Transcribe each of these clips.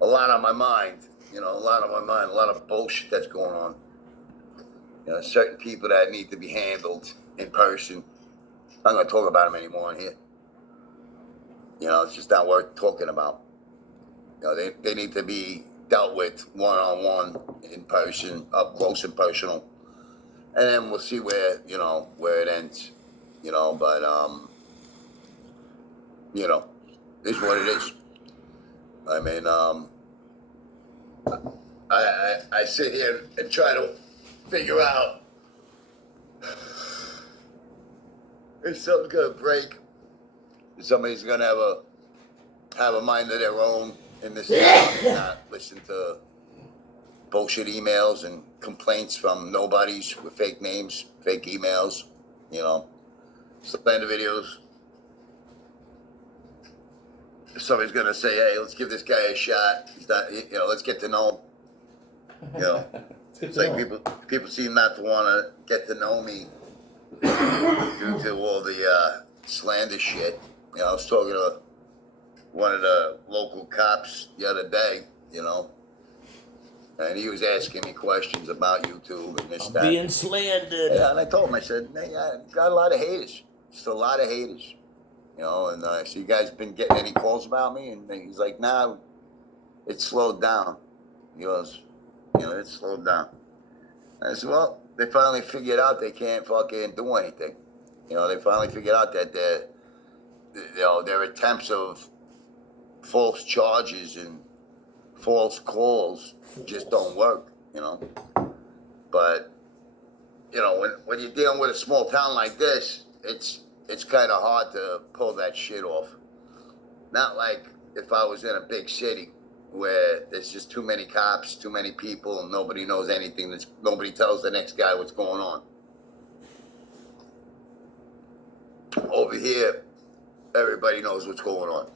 a lot on my mind. A lot on my mind, a lot of bullshit that's going on. Certain people that need to be handled in person. I'm not going to talk about them anymore in here. It's just not worth talking about. They need to be dealt with one-on-one in person, up close and personal. And then we'll see where it ends. But, it's what it is. I mean, I sit here and try to figure out if something's gonna break, if somebody's gonna have a mind of their own in this town, not listen to bullshit emails and complaints from nobodies with fake names, fake emails, slander videos. If somebody's gonna say, "Hey, let's give this guy a shot," he's not, let's get to know him. It's like people seem not to want to get to know me due to all the slander shit. I was talking to one of the local cops the other day, and he was asking me questions about YouTube and this, that. Being slandered. Yeah, and I told him, I said, "Hey, I got a lot of haters. Just a lot of haters." And so you guys been getting any calls about me? And he's like, "Nah, it slowed down." He goes, "It slowed down." I said, "Well, they finally figured out they can't fucking do anything. They finally figured out that their attempts of false charges and false calls just don't work, But, when you're dealing with a small town like this, it's kind of hard to pull that shit off. Not like if I was in a big city where there's just too many cops, too many people, and nobody knows anything. Nobody tells the next guy what's going on. Over here, everybody knows what's going on.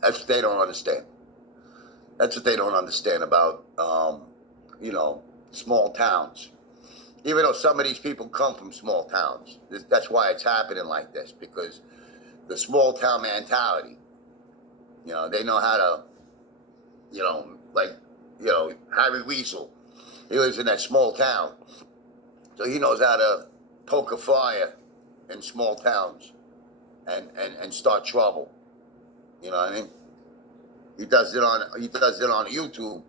That's what they don't understand. That's what they don't understand about, small towns. Even though some of these people come from small towns. That's why it's happening like this, because the small town mentality, they know how to, Harry Weasel, he lives in that small town. So he knows how to poke a fire in small towns and start trouble. You know what I mean? He does it on a YouTube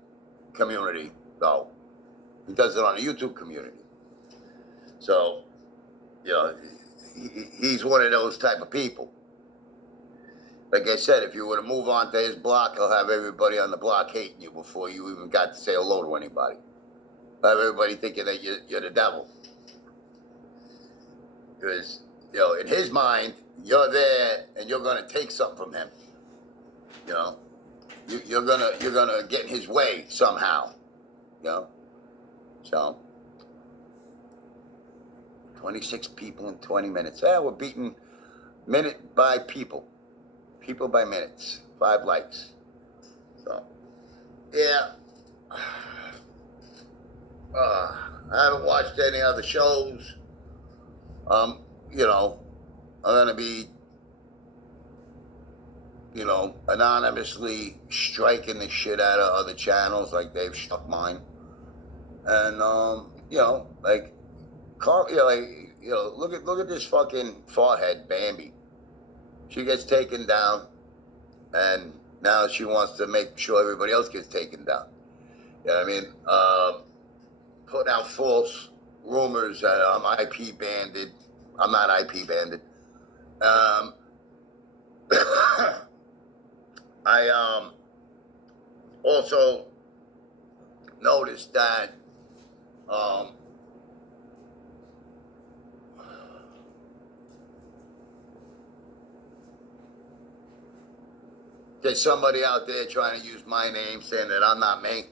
community, though. He does it on a YouTube community. So, he's one of those type of people. Like I said, if you were to move on to his block, he'll have everybody on the block hating you before you even got to say hello to anybody. He'll have everybody thinking that you're the devil. Because, in his mind, you're there and you're going to take something from him. You're gonna get in his way somehow. So 26 people in 20 minutes. Yeah, we're beating minute by people by minutes. 5 likes. So yeah. I haven't watched any other shows. I'm gonna be anonymously striking the shit out of other channels like they've struck mine. And, look at this fucking farthead, Bambi. She gets taken down, and now she wants to make sure everybody else gets taken down. Putting out false rumors that I'm IP banded. I'm not IP banded. I also noticed that there's somebody out there trying to use my name, saying that I'm not me.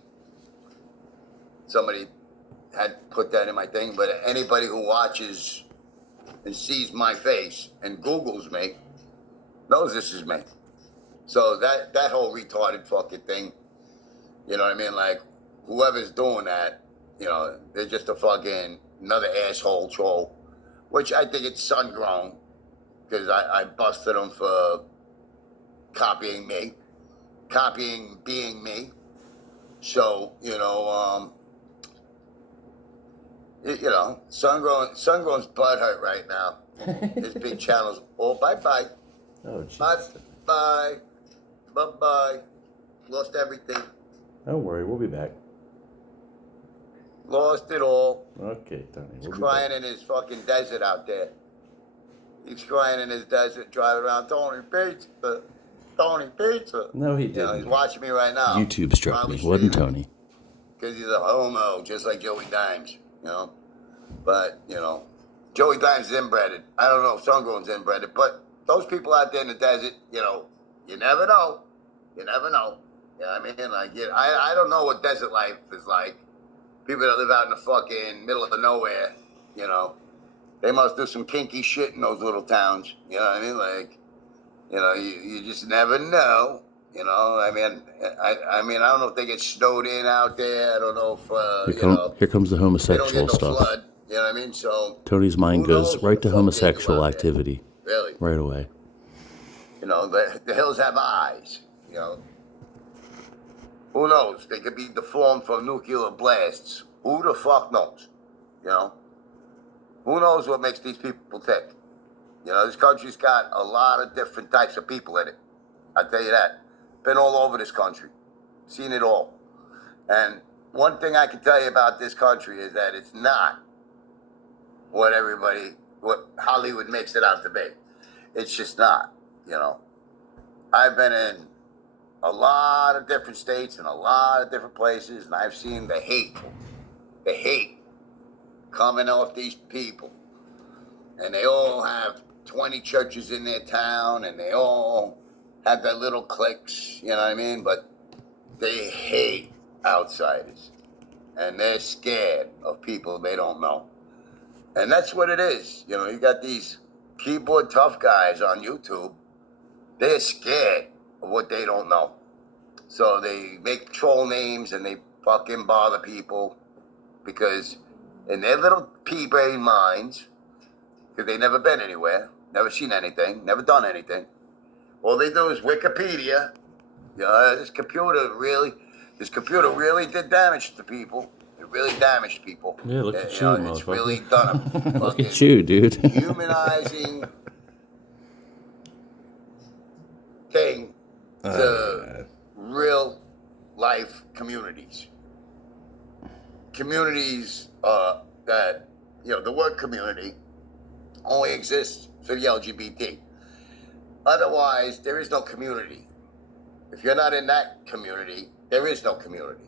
Somebody had put that in my thing, but anybody who watches and sees my face and Googles me knows this is me. So that whole retarded fucking thing, you know what I mean? Like, whoever's doing that, they're just a fucking another asshole troll, which I think it's Sungrown, because I busted him for copying being me. So, Sungrown's butthurt right now. His big channel's all bye-bye. Oh, jeez. Bye-bye. Bye-bye. Lost everything. Don't worry, we'll be back. Lost it all. Okay, Tony. He's crying in his fucking desert out there. He's crying in his desert, driving around, Tony Pizza. Tony Pizza. No, he didn't. He's watching me right now. YouTube struck me. Wasn't Tony. Because he's a homo, just like Joey Dimes, But, Joey Dimes is inbred. I don't know if Sungrown's inbred, but those people out there in the desert, you never know. You never know. You know what I mean? Like, I don't know what desert life is like. People that live out in the fucking middle of nowhere, they must do some kinky shit in those little towns. You know what I mean? Like, you just never know. I mean, I don't know if they get snowed in out there. I don't know if, here comes the homosexual they don't get no stuff. flood. You know what I mean? So Tony's mind goes right to homosexual activity. Really? Right away. The hills have eyes. Who knows? They could be deformed from nuclear blasts. Who the fuck knows? Who knows what makes these people tick? This country's got a lot of different types of people in it. I'll tell you that. Been all over this country. Seen it all. And one thing I can tell you about this country is that it's not what Hollywood makes it out to be. It's just not, I've been in a lot of different states and a lot of different places, and I've seen the hate coming off these people. And they all have 20 churches in their town, and they all have their little cliques, you know what I mean? But they hate outsiders, and they're scared of people they don't know. And that's what it is. You got these keyboard tough guys on YouTube. They're scared of what they don't know. So they make troll names and they fucking bother people because in their little pea-brain minds, because they've never been anywhere, never seen anything, never done anything, all they do is Wikipedia. This computer really did damage to people. It really damaged people. Yeah, look at you, it's really done them. Look at you, dude. Humanizing thing to real life communities. Communities that, the word community only exists for the LGBT. Otherwise, there is no community. If you're not in that community, there is no community.